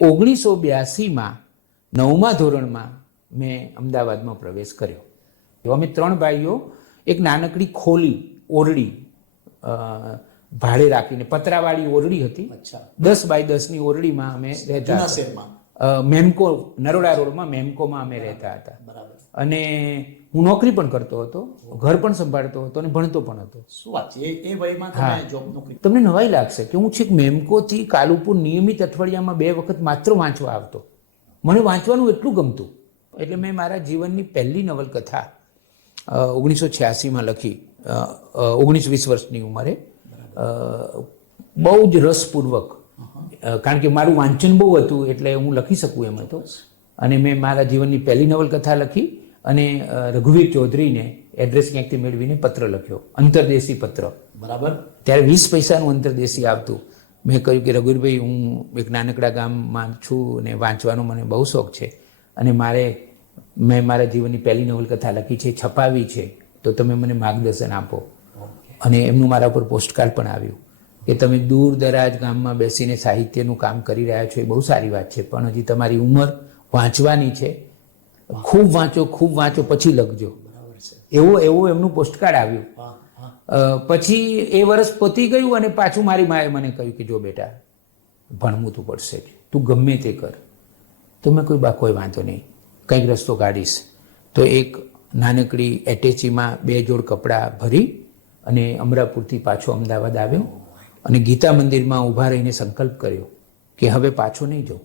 1982માં 9મા ધોરણમાં મેં અમદાવાદમાં પ્રવેશ કર્યો. તો અમે 3 ભાઈઓ એક નાનકડી ખોલી ઓરડી ભાડે રાખીને, પતરાવાળી ઓરડી હતી, 10 બાય 10ની ઓરડીમાં અમે રહેતા હતા. મેમકો, નરોડા રોડમાં મેમકોમાં અમે રહેતા હતા. અને હું નોકરી પણ કરતો હતો, ઘર પણ સંભાળતો હતો અને ભણતો પણ હતો. શું વાત છે, એ વયમાં તમે જોબ નોકરી? તમને નવાઈ લાગશે કે હું છેક મેમકોથી કાલુપુર નિયમિત અઠવાડિયામાં 2 વખત માત્ર વાંચવા આવતો. મને વાંચવાનું એટલું ગમતું, એટલે મેં મારા જીવનની પહેલી નવલકથા 1986માં લખી, 19-20 વર્ષની ઉંમરે. બહુ જ રસપૂર્વક, કારણ કે મારું વાંચન બહુ હતું એટલે હું લખી શકું એમ હતો. અને મેં મારા જીવનની પહેલી નવલકથા લખી અને રઘુવીર ચૌધરીને એડ્રેસ ક્યાંકથી મેળવીને પત્ર લખ્યો, અંતરદેશી પત્ર. બરાબર. ત્યારે 20 પૈસાનું અંતરદેશી આવતું. મેં કહ્યું કે રઘુવીરભાઈ, હું એક નાનકડા ગામમાં છું અને વાંચવાનો મને બહુ શોખ છે અને મેં મારા જીવનની પહેલી નવલકથા લખી છે, છપાવી છે, તો તમે મને માર્ગદર્શન આપો. અને એમનું મારા ઉપર પોસ્ટકાર્ડ પણ આવ્યું કે તમે દૂર દરાજ ગામમાં બેસીને સાહિત્યનું કામ કરી રહ્યા છો, એ બહુ સારી વાત છે, પણ હજી તમારી ઉંમર વાંચવાની છે, ખૂબ વાંચો, પછી લખજો. એવું એમનું પોસ્ટકાર્ડ આવ્યું. પછી એ વર્ષ પતી ગયું અને પાછું મારી માએ મને કહ્યું કે જો બેટા, ભણવું તું પડશે, તું ગમે તે કર. તો મેં કોઈ વાંધો નહીં, કંઈક રસ્તો કાઢીશ. તો એક નાનકડી એટેચીમાં 2 જોડ કપડાં ભરી અને અમરાપુરથી પાછો અમદાવાદ આવ્યો અને ગીતા મંદિરમાં ઊભા રહીને સંકલ્પ કર્યો કે હવે પાછો નહીં જાઉં.